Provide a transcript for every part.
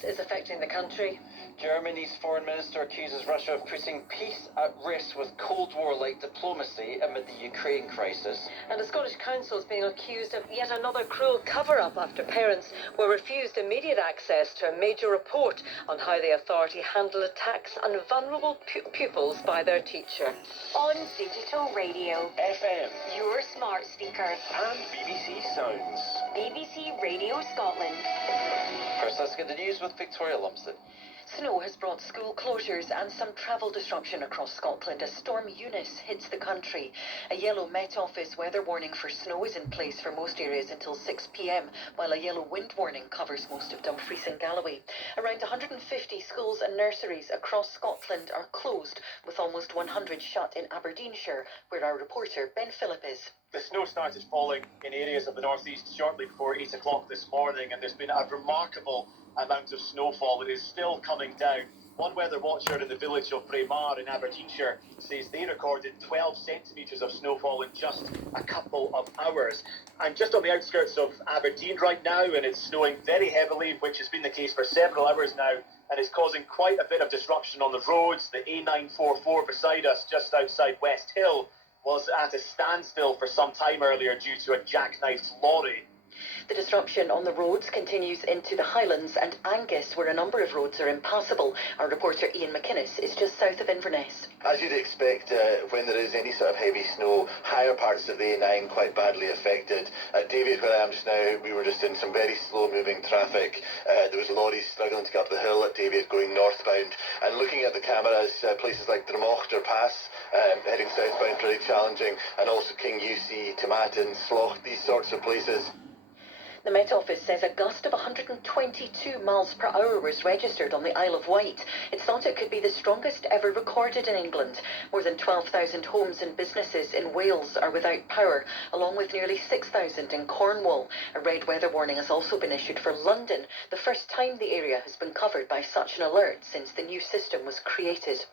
is affecting the country. Germany's foreign minister accuses Russia of putting peace at risk with Cold War-like diplomacy amid the Ukraine crisis. And a Scottish council is being accused of yet another cruel cover-up after parents were refused immediate access to a major report on how the authority handled attacks on vulnerable pupils by their teacher. On digital radio, FM, your smart speaker, and BBC Sounds. BBC Radio Scotland. First, let's get the news with Victoria Lumsden. Snow has brought school closures and some travel disruption across Scotland as Storm Eunice hits the country. A yellow Met Office weather warning for snow is in place for most areas until 6 p.m, while a yellow wind warning covers most of Dumfries and Galloway. Around 150 schools and nurseries across Scotland are closed, with almost 100 shut in Aberdeenshire, where our reporter Ben Phillip is. The snow started falling in areas of the northeast shortly before 8 o'clock this morning, and there's been a remarkable amount of snowfall. It is still coming down. One weather watcher in the village of Braemar in Aberdeenshire says they recorded 12 centimetres of snowfall in just a couple of hours. I'm just on the outskirts of Aberdeen right now, and it's snowing very heavily, which has been the case for several hours now, and is causing quite a bit of disruption on the roads. The A944 beside us, just outside West Hill, was at a standstill for some time earlier due to a jackknifed lorry. The disruption on the roads continues into the Highlands and Angus, where a number of roads are impassable. Our reporter Ian McInnes is just south of Inverness. As you'd expect, when there is any sort of heavy snow, higher parts of the A9 quite badly affected. At Davies, where I am just now, we were just in some very slow-moving traffic. There was lorries struggling to get up the hill at Davies going northbound. And looking at the cameras, places like Drumochter Pass, heading southbound, pretty challenging, and also King UC, Tomatin, Slough, these sorts of places. The Met Office says a gust of 122 miles per hour was registered on the Isle of Wight. It's thought it could be the strongest ever recorded in England. More than 12,000 homes and businesses in Wales are without power, along with nearly 6,000 in Cornwall. A red weather warning has also been issued for London, the first time the area has been covered by such an alert since the new system was created.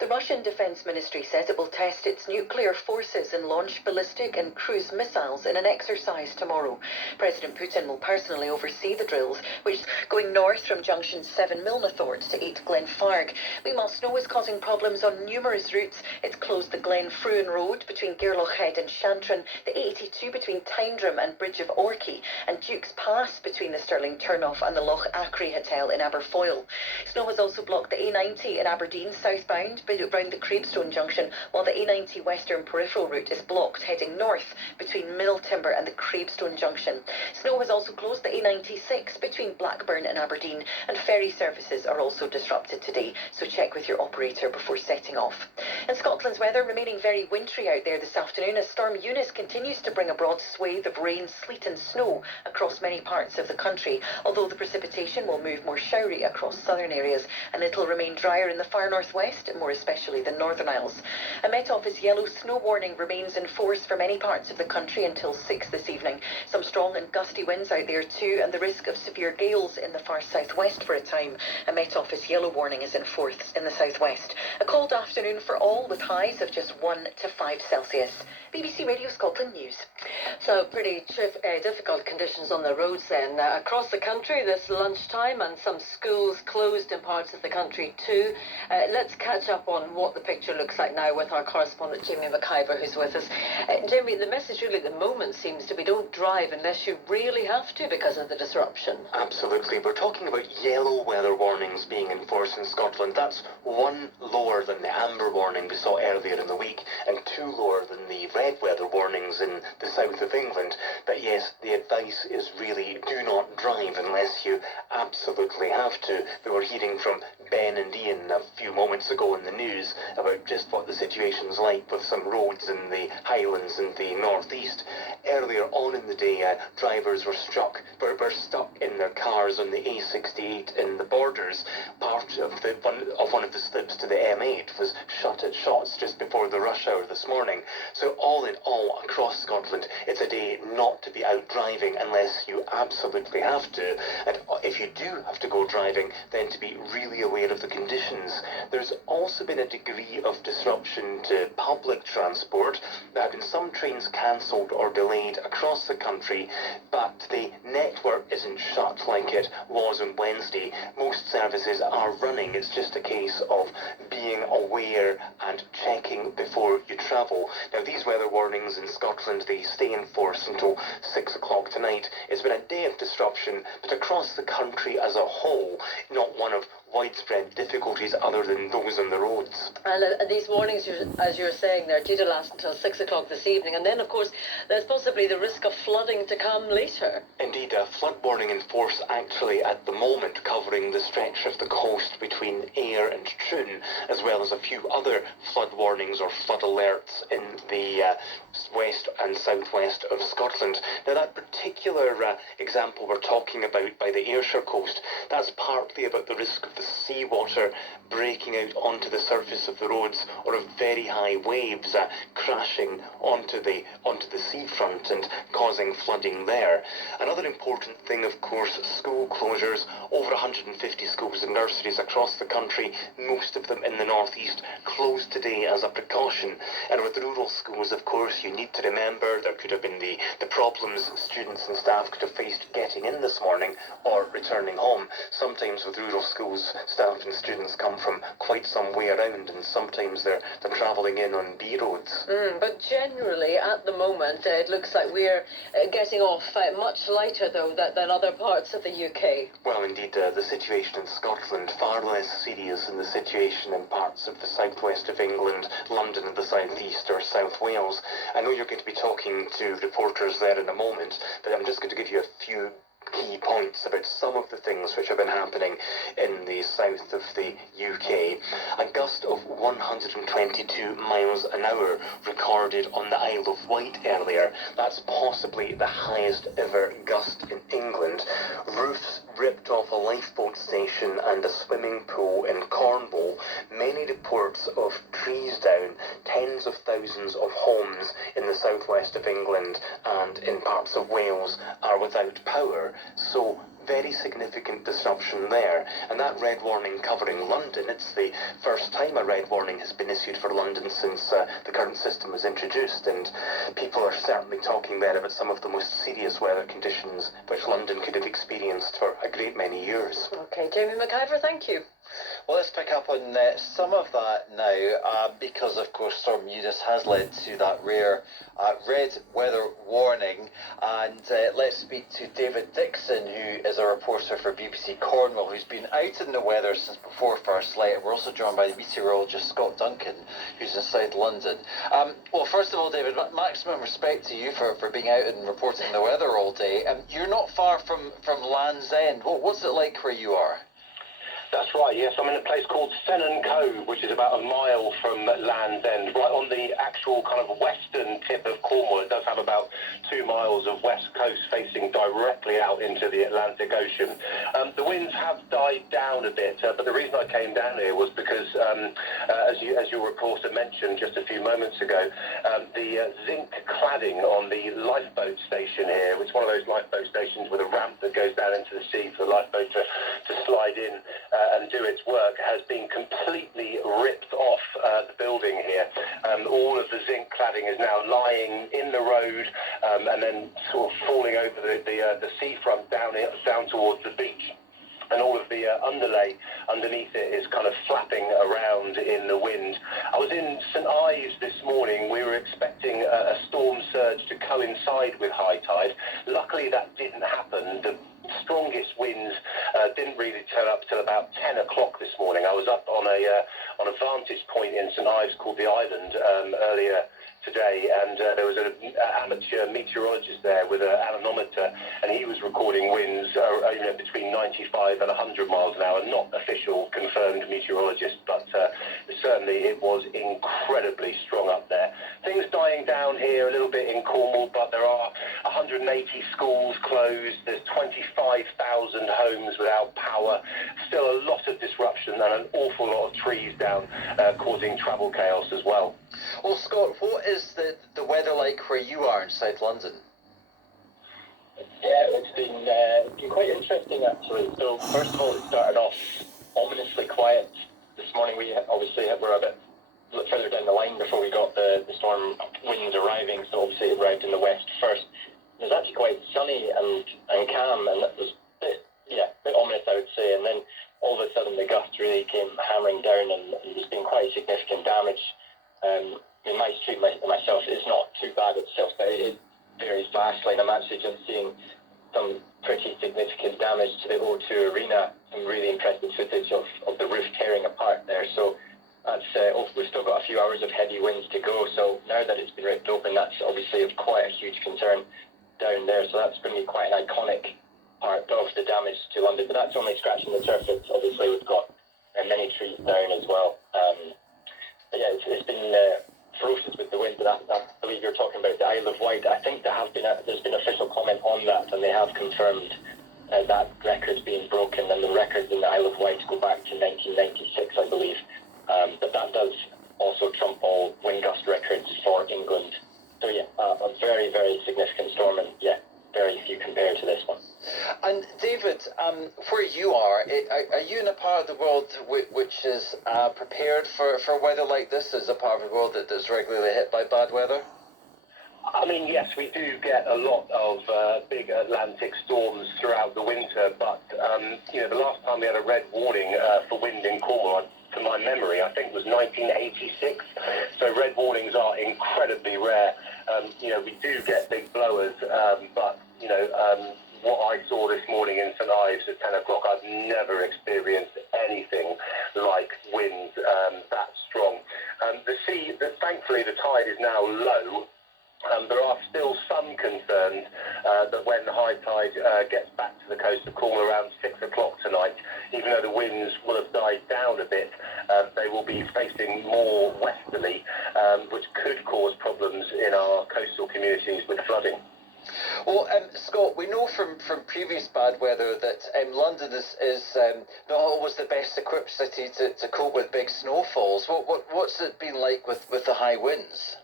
The Russian Defense Ministry says it will test its nuclear forces and launch ballistic and cruise missiles in an exercise tomorrow. President Putin will personally oversee the drills, which is going north from junction 7 Milnathort to 8 Glenfarg. Meanwhile, snow is causing problems on numerous routes. It's closed the Glenfruin Road between Gairlochhead and Shantrin, the A82 between Tyndrum and Bridge of Orkey, and Duke's Pass between the Stirling Turnoff and the Loch Acre Hotel in Aberfoyle. Snow has also blocked the A90 in Aberdeen southbound around the Cravestone junction, while the A90 Western Peripheral route is blocked heading north between Middletimber and the Cravestone junction. Snow has also closed the A96 between Blackburn and Aberdeen, and ferry services are also disrupted today, so check with your operator before setting off. In Scotland's weather, remaining very wintry out there this afternoon as Storm Eunice continues to bring a broad swathe of rain, sleet and snow across many parts of the country, although the precipitation will move more showery across southern areas, and it'll remain drier in the far northwest, more especially the Northern Isles. A Met Office yellow snow warning remains in force for many parts of the country until 6 this evening. Some strong and gusty winds out there too, and the risk of severe gales in the far southwest for a time. A Met Office yellow warning is in force in the southwest. A cold afternoon for all, with highs of just 1 to 5 Celsius. BBC Radio Scotland News. So pretty difficult conditions on the roads then across the country this lunchtime, and some schools closed in parts of the country too. Let's catch up on what the picture looks like now with our correspondent Jamie McIver, who's with us. Jamie, the message really at the moment seems to be don't drive unless you really have to because of the disruption. Absolutely. We're talking about yellow weather warnings being in force in Scotland. That's one lower than the amber warning we saw earlier in the week, and two lower than the red weather warnings in the south of England. But yes, the advice is really do not drive unless you absolutely have to. We were hearing from Ben and Ian a few moments ago in the news about just what the situation's like with some roads in the Highlands and the northeast. Earlier on in the day, drivers were stuck in their cars on the A68 in the Borders. Part of one of the slips to the M8 was shut at Shotts just before the rush hour this morning. So all in all, across Scotland, it's a day not to be out driving unless you absolutely have to. And if you do have to go driving, then to be really aware of the conditions. There's also been a degree of disruption to public transport. There have been some trains cancelled or delayed across the country, but the network isn't shut like it was on Wednesday. Most services are running. It's just a case of being aware and checking before you travel. Now, these weather warnings in Scotland, they stay in force until 6 o'clock tonight. It's been a day of disruption, but across the country as a whole, not one of widespread difficulties other than those on the roads. And these warnings, as you're saying, they're due to last until 6 o'clock this evening. And then, of course, there's possibly the risk of flooding to come later. Indeed, a flood warning in force actually at the moment, covering the stretch of the coast between Ayr and Troon, as well as a few other flood warnings or flood alerts in the west and southwest of Scotland. Now, that particular example we're talking about by the Ayrshire coast, that's partly about the risk of the seawater breaking out onto the surface of the roads, or of very high waves crashing onto the seafront and causing flooding there. Another important thing, of course, school closures. Over 150 schools and nurseries across the country, most of them in the northeast, closed today as a precaution. And with rural schools, of course, you need to remember there could have been the problems students and staff could have faced getting in this morning or returning home. Sometimes with rural schools, staff and students come from quite some way around, and sometimes they're travelling in on B roads. But generally, at the moment, it looks like we're getting off much lighter, though, than other parts of the UK. Well, indeed, the situation in Scotland far less serious than the situation in parts of the southwest of England, London and the southeast or South Wales. I know you're going to be talking to reporters there in a moment, but I'm just going to give you a few key points about some of the things which have been happening in the south of the UK. A gust of 122 miles an hour recorded on the Isle of Wight earlier. That's possibly the highest ever gust in England. Roofs ripped off a lifeboat station and a swimming pool in Cornwall. Many reports of trees down. Tens of thousands of homes in the southwest of England and in parts of Wales are without power. So very significant disruption there. And that red warning covering London, it's the first time a red warning has been issued for London since the current system was introduced, and people are certainly talking there about some of the most serious weather conditions which London could have experienced for a great many years. OK, Jamie McIver, thank you. Well, let's pick up on some of that now, because, of course, Storm Eunice has led to that rare red weather warning. And let's speak to David Dixon, who is a reporter for BBC Cornwall, who's been out in the weather since before first light. We're also joined by the meteorologist Scott Duncan, who's in South London. Well, first of all, David, maximum respect to you for being out and reporting the weather all day. You're not far from Land's End. What's it like where you are? That's right, yes. I'm in a place called Sennen Cove, which is about a mile from Land's End, right on the actual kind of western tip of Cornwall. It does have about 2 miles of west coast facing directly out into the Atlantic Ocean. The winds have died down a bit, but the reason I came down here was because, as your reporter mentioned just a few moments ago, the zinc cladding on the lifeboat station here, which is one of those lifeboat stations with a ramp that goes down into the sea for the lifeboat to slide in and do its work, has been completely ripped off the building here. All of the zinc cladding is now lying in the road and then sort of falling over the seafront down towards the beach. And all of the underlay underneath it is kind of flapping around in the wind. I was in St Ives this morning. We were expecting a storm surge to coincide with high tide. Luckily, that didn't happen. The strongest winds didn't really turn up till about 10 o'clock this morning. I was up on a vantage point in St Ives called the Island earlier today, and there was an amateur meteorologist there with an anemometer, and he was recording winds between 95 and 100 miles an hour. Not official confirmed meteorologist, but certainly it was incredibly strong up there. Things dying down here a little bit in Cornwall, but there are 180 schools closed. There's 25,000 homes without power. Still a lot of disruption and an awful lot of trees down, causing travel chaos as well. Well, Scott, what is the weather like where you are in South London? Yeah, it's been quite interesting actually. So first of all, it started off ominously quiet. This morning we obviously were a bit further down the line before we got the storm winds arriving, so obviously it arrived in the west first. It was actually quite sunny and calm, and that was a bit ominous, I would say, and then all of a sudden the gust really came hammering down, and there's been quite significant damage. In my street myself, it's not too bad itself, but it varies vastly, and I'm actually just seeing some pretty significant damage to the O2 Arena, some really impressive footage of the roof tearing apart there. So that's we've still got a few hours of heavy winds to go, so now that it's been ripped open, that's obviously of quite a huge concern down there. So that's bringing quite an iconic part of the damage to London, but that's only scratching the surface. Obviously we've got many trees down as well. But yeah, it's been ferocious with the wind, and I believe you're talking about the Isle of Wight. I think there's been official comment on that, and they have confirmed that record's being broken, and the records in the Isle of Wight go back to 1996, I believe. But that does also trump all wind gust records for England. So yeah, a very, very significant storm, and yeah, very few compared to this one. And David, where you are you in a part of the world which is prepared for weather like this? Is a part of the world that's regularly hit by bad weather? I mean, yes, we do get a lot of big Atlantic storms throughout the winter, but the last time we had a red warning for wind in Cornwall, to my memory, I think was 1986. So red warnings are incredibly rare. We do get big blowers, but what I saw this morning in St Ives at 10 o'clock, I've never experienced anything like winds that strong. Thankfully the tide is now low. There are still some concerns that when the high tide gets back to the coast of Cornwall around 6 o'clock tonight, even though the winds will have died down a bit, they will be facing more westerly, which could cause problems in our coastal communities with flooding. Well, Scott, we know from previous bad weather that London is not always the best equipped city to cope with big snowfalls. What's it been like with the high winds?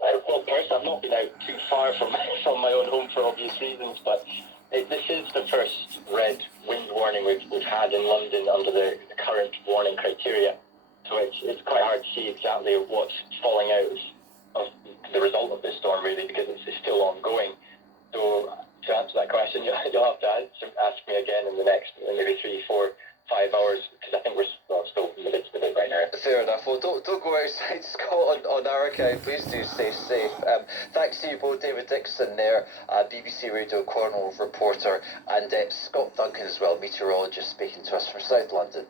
Well, first, I've not been out too far from my own home for obvious reasons, but this is the first red wind warning we've had in London under the current warning criteria. So it's quite hard to see exactly what's falling out of the result of this storm, really, because it's still ongoing. So to answer that question, you'll have to ask me again in the next maybe 3, 4, 5 hours, because I think we're still in the midst of it right now. Fair enough. Well, don't go outside, Scott, on our account. Please do stay safe. Thanks to you both, David Dixon there, BBC Radio Cornwall reporter, and Scott Duncan as well, meteorologist, speaking to us from South London.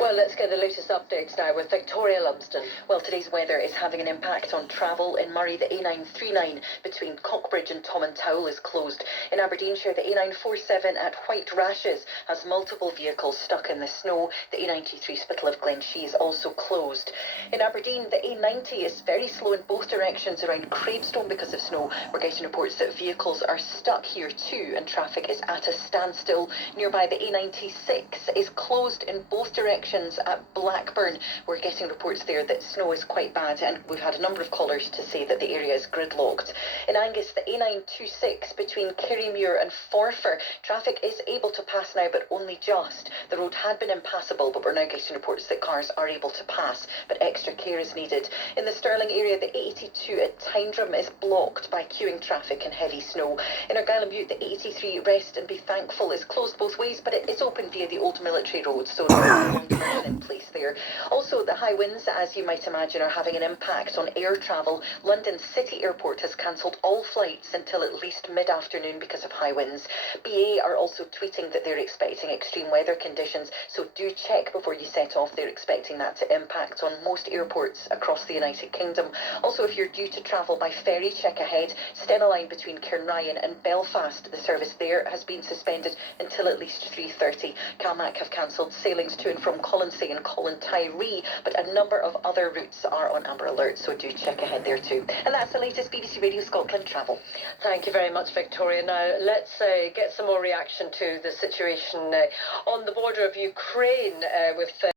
Well, let's get the latest updates now with Victoria Lumsden. Well, today's weather is having an impact on travel. In Murray, the A939 between Cockbridge and Tomintoul is closed. In Aberdeenshire, the A947 at White Rashes has multiple vehicles stuck in the snow. The A93 Spittal of Glenshee is also closed. In Aberdeen, the A90 is very slow in both directions around Cravestone because of snow. We're getting reports that vehicles are stuck here too, and traffic is at a standstill. Nearby, the A96 is closed in both directions at Blackburn. We're getting reports there that snow is quite bad, and we've had a number of callers to say that the area is gridlocked. In Angus, the A926 between Kirriemuir and Forfar, traffic is able to pass now, but only just. The road had been impassable, but we're now getting reports that cars are able to pass, but extra care is needed. In the Stirling area, the A82 at Tyndrum is blocked by queuing traffic and heavy snow. In Argyll and Bute, the A83 Rest and Be Thankful is closed both ways, but it is open via the Old Military Road, so in place there. Also, the high winds, as you might imagine, are having an impact on air travel. London City Airport has cancelled all flights until at least mid-afternoon because of high winds. BA are also tweeting that they're expecting extreme weather conditions, so do check before you set off. They're expecting that to impact on most airports across the United Kingdom. Also, if you're due to travel by ferry, check ahead. Stena Line between Cairnryan and Belfast, the service there has been suspended until at least 3:30. CalMac have cancelled sailings to and from Colonsay and Colin-Tyree, but a number of other routes are on amber alert, so do check ahead there too. And that's the latest BBC Radio Scotland travel. Thank you very much, Victoria. Now, let's get some more reaction to the situation on the border of Ukraine with